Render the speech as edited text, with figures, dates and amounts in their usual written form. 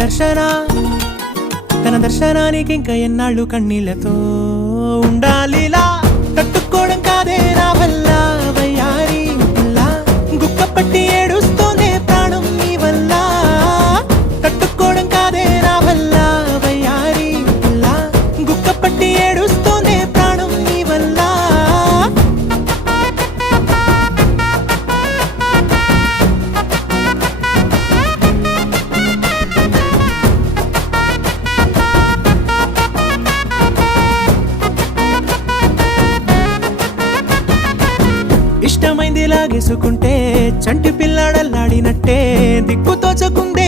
దర్శన తన దర్శనానికి ఇంకా ఎన్నాళ్ళు కన్నీళ్లతో ఉండాలిలా తట్టుకోవడం కాదే నా వల్ల వయ్యారి పిల్ల గుక్క పట్టి ఏడుస్తూనే ప్రాణం నీ వల్ల తట్టుకోవడం కాదే నా వల్ల వయ్యారి పిల్ల గుక్క పట్టి ఏడుస్తూనే ప్రాణం నీ వల్ల ఇష్టమైంది లాగేసుకుంటే చంటి పిల్లాడల్లాడినట్టే దిక్కు తోచకుందే